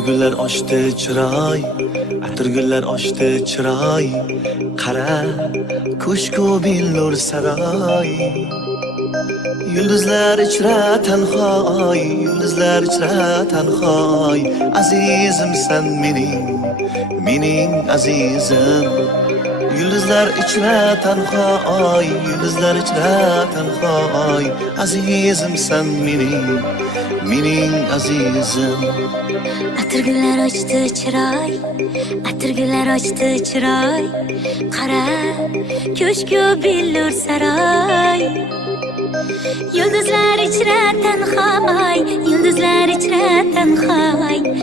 Atirgullar ochdi chiroy, atirgullar ochdi chiroy, qara ko'shku billur saroy. Yulduzlar ichra tanhoy, yulduzlar ichra tanhoy, azizim sen mening azizim. Yulduzlar ichra tanhoy, yulduzlar ichra tanhoy, azizim sen mening azizim. Atirgullar ochdi chiroy, atirgullar ochdi chiroy, qara ko'shku billur saroy. Yulduzlar ichra tanhoy, yulduzlar ichra tanhoy,